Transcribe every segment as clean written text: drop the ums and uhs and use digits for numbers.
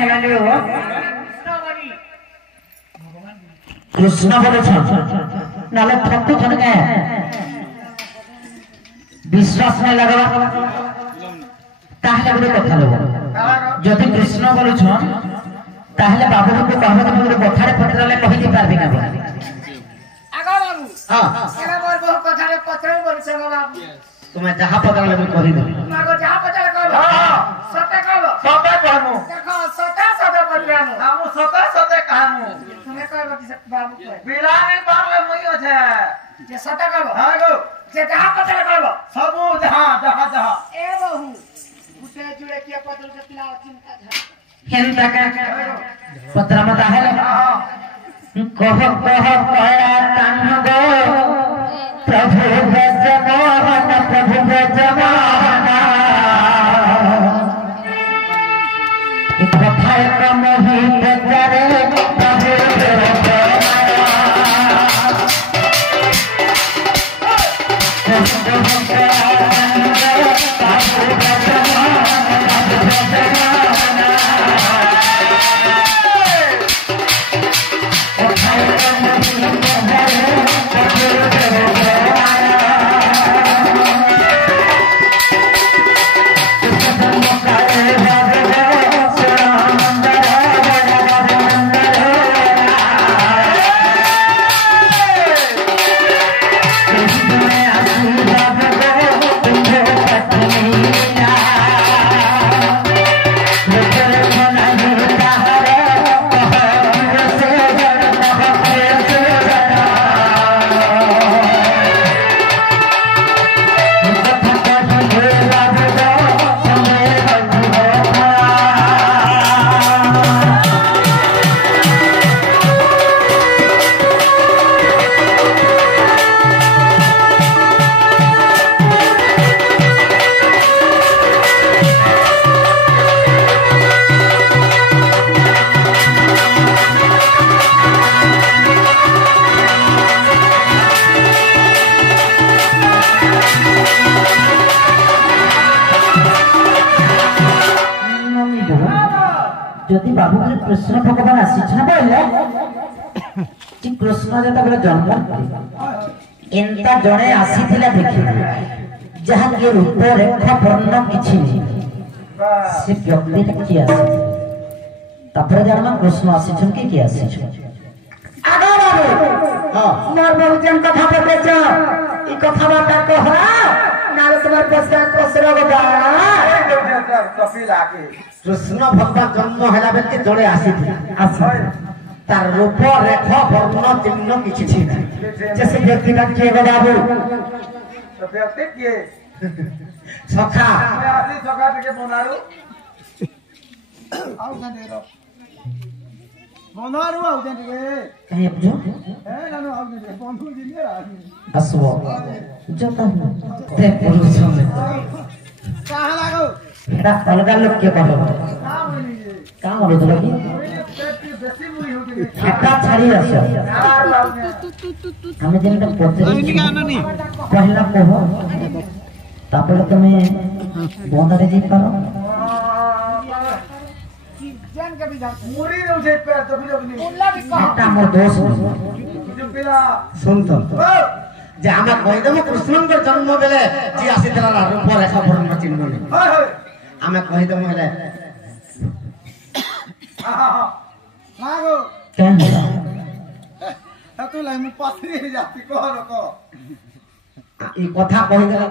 ହେଲା लो कृष्ण बोले नाले ठक्कु छन के विश्वास नहीं लगवा ताहले गोटे कथा लो जदि कृष्ण बोले ताहले बाबू को कहबो कि गोटे कथारे पटराले कहि दि पारबे ना आगा बाबू हां एना मोर बहु कथारे पटराले बोल छ बाबू तुम्हें जहां पटराले मैं कहि दे मागो जहां पटराले कहबो हां सत्य कहबो देखो सत्य पटराले हम सत्य कहमु तुम्हें कहबो कि बाबू कह बिलाने बाबू मुइयो छे जे सत्य कहबो हां गो जे जहां पटराले कहबो सबु जहां ए बहु उठे जुड़े किया पटल के पिलाओ चिंता झा हेंता का पत्रा मत है कह कह कया तन गो प्रभु ब्रजमोहन कथा मोहि बजारे जदि बाबू के कृष्ण भगवान आसीछन बोले कि कृष्ण जता बेले जन्म एंता जणे आसीथिला देखि जहा के रूप रेखा वर्ण किछि नै से व्यक्ति की आसी तपर जन्म कृष्ण आसीछन के आसीछन आगा बाबू हां मोर बाबू जन कथा कहते छ ई कथा बाता कहरा नाले तुम्हार पस्ता कसरा बता कृष्ण भगवान जन्म हैला बेल के जड़े आसी तार रूप रेख वर्ण चिन्ह किछि छी जैसे व्यक्ति का के बाबू तो व्यक्ति के सखा आसी सखा के बनारू आउ गने रो बनारू आउ गने के कहे बुझो ए नानो आउ गने बंधु जी ने आसी असबो जता ते पुरुष में कहां लागो एटा अलगा लोग के कहबो का बोलो तो लगी बेसी मुई हो गई ठेका छाड़ी आछो हमें जेनटा पत्रे पहला कहो तापर तुम बंदारे जी पारो जन के भी मुरी रो से पे तो भी मुल्ला भी कह एटा मोर दोस्त जो पिला सुन तो जे आमा कहि देबो कृष्ण के जन्म बेले जी आसी तरा रूप रेखा वर्ण चिन्ह नै हाय हाय आमे कहि देबो हेले लागो केन होला तू लाई मु पथरी जाती कह रको ई कथा कहि देला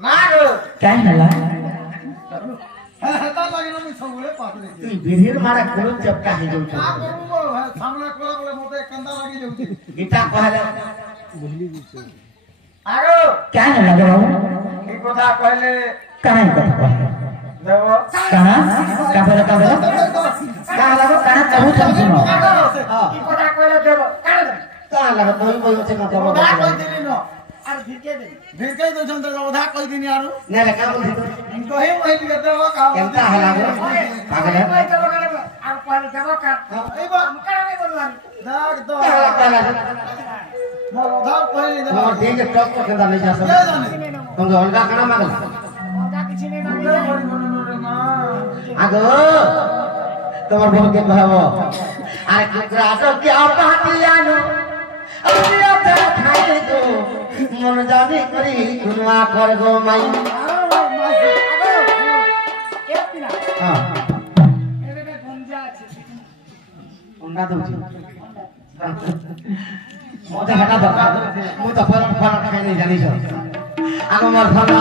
लागो केन होला हेता लागि न मु सबले पथरी ई बिरहिर मारे कोन चपका हे जाउ आ करू सामने कोला कोला मते कंदा लागि जाउती गीता कहले आगो केन होला बाबू ई कथा कहले काहे कथा कहले देवो कहां का बोला का लागो कहां कहू तुम सुनो हां ई कथा कहले देवो का लागो कोई कोई से मत बोलो कथा कहि दिनी न आर भिके दो जंत ओधा कहि दिनी आरो ने रे का बोल इनको हे मोहि के देवो का केनता हलागो पागल है आर पहले देवो का ए बा हम का नहीं बोलवानी दाग दो मो ओधा पहले देवो मोर देख के टॉप को केनता ले जा सब तुम अलगा कना मांगला ओधा किछि नहीं मांगले আগো তোমার বউকে কহব আরে কুকুরা তো क्या পাটিয়ানো আরে তো খাই গো মন জানি করি গুনয়া করগো মাই হ্যাঁ ওন্ডা দউছি মতে হাঁটা দরকার মু তো ফল ফল খাই নাই জানিছ আগো মোর ধনা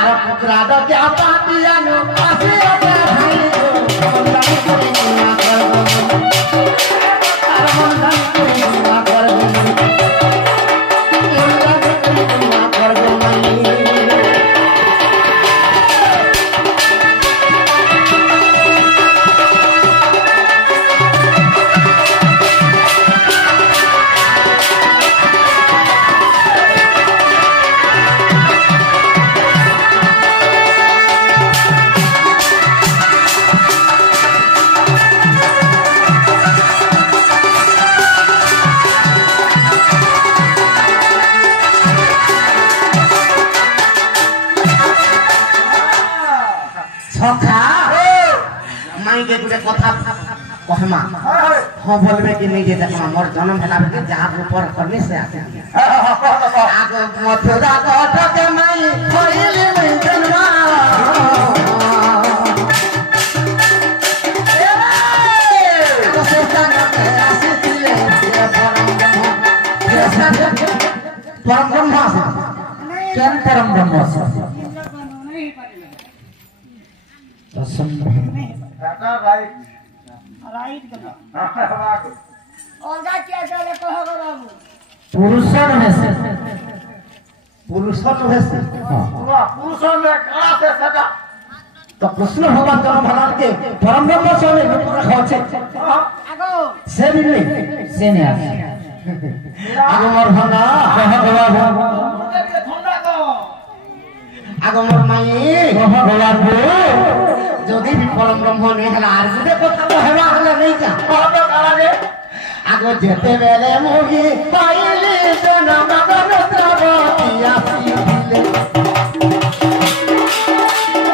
আর কুকুরা তো क्या পাটিয়ানো আসি ওটা খাই গো মন জানি করি গুনয়া করগো আর মন জানি করি গুনয়া করগো মন জানি করি গুনয়া করগো মাই गुटे कथा कहमा हाँ बोलबे कि नहीं जे देखमा मोर जन्म भेला बे जहां ऊपर करने से आके आगो मथुरा कट के माई होइले नहीं जन्मा तो से जाना के आसीले परम ब्रह्मा से क्या परम ब्रह्म से काका राइट और क्या चले कहो बाबू पुरुषन है से पुरुषन है से वाह पुरुषन में कहां से सका तो कृष्ण भगवान जन्म भला के परम ब्रह्म से ने रखा छे आगो से भी नहीं से नहीं आसे आगो मोर भना कह बाबू ठंडा को आगो मोर माई कह बाबू যদি भी परम ब्रह्म नहीं हला आर गुटे কথা कहवा हला नहीं का कहबे काला रे आगो जेते बेले मोही पाइली जन्म मगन द्रवती आसी दिले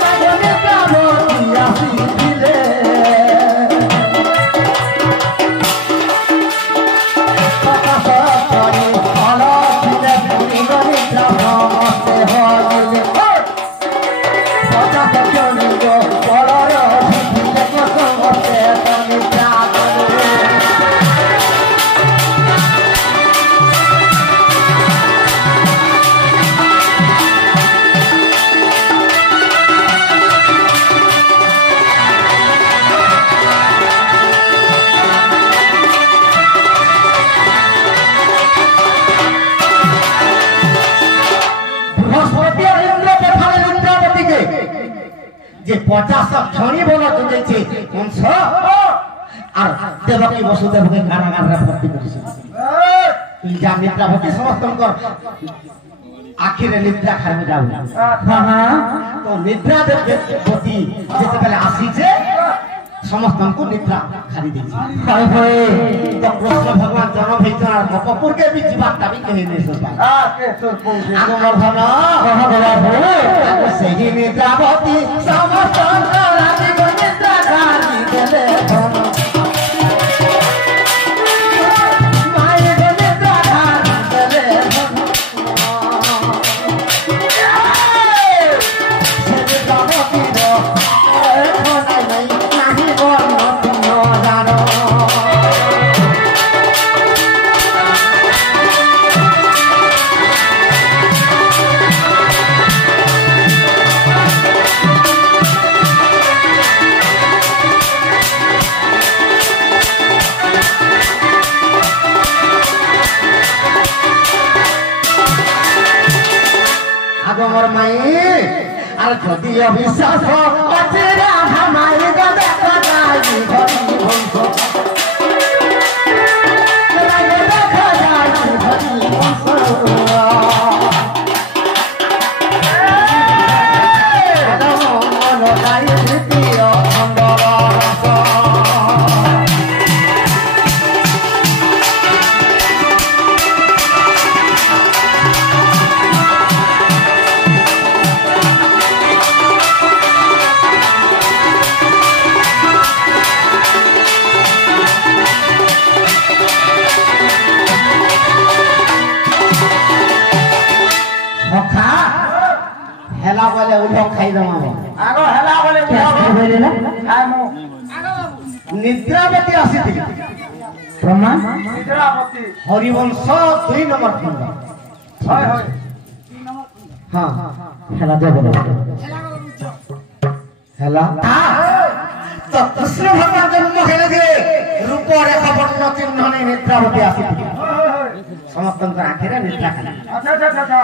मगन द्रवती आसी दिले पता सरी आला दिले पुरी गनि द्रवते होइले पता सरी गो बलर दिले कसमते तनि प्रागले যে 50 ক্ষণি বলা চলেছে কংস আর দেবকী বসুদেবকে কারাগারে ভর্তি করেছে তুই যা নিদ্রাবতী সমস্তঙ্কর আখিরে নিদ্রা খাইবে যাও তো নিদ্রা দেবতী যেতেবেলে আসিছে সমস্তଙ୍କୁ নিদ্রা খালি ଦେଇଛି हाय हाय তো কৃষ্ণ ভগবান জন্ম হইছন আর কপপুরকে বি জীবাটা বি কহে নেই সবা के सुर पूछ আগমর ধন कह बाबू ସେହି ନିଦ୍ରାବତୀ ସମସ୍ତଙ୍କ ରାତିକୁ ନିଦ୍ରା ଖାଲି ଦେଲେ ଧନ ମାଇକୁ ନିଦ୍ରା ଖାଲି ଦେଲେ ଧନ ସେ ନିଦ୍ରାବତୀର ଖନାଇ ନାହିଁ ବର୍ଣ୍ଣ ତୁମ ଜାଣ আগমর মাই আর যদি অবিশ্বাস অচিরা হামাই গদা কদাই ঘরি বংশ গদা কদাই ঘরি বংশ মন গাই দ্বিতীয় খণ্ডর রস बोले उठो खाई दमा आगो हेला बोले बोले ना खामु निद्रावती आसीथिले प्रमाण निद्रावती हरिवंश 2 नंबर खंड होय होय हां हेला दे बोलो हेला तो कृष्ण भगवान जन्म हेले थे रूप रेखा वर्ण चिन्ह ने निद्रावती आसीथिले होय होय समस्त आखिरे निद्रा खाली अच्छा अच्छा अच्छा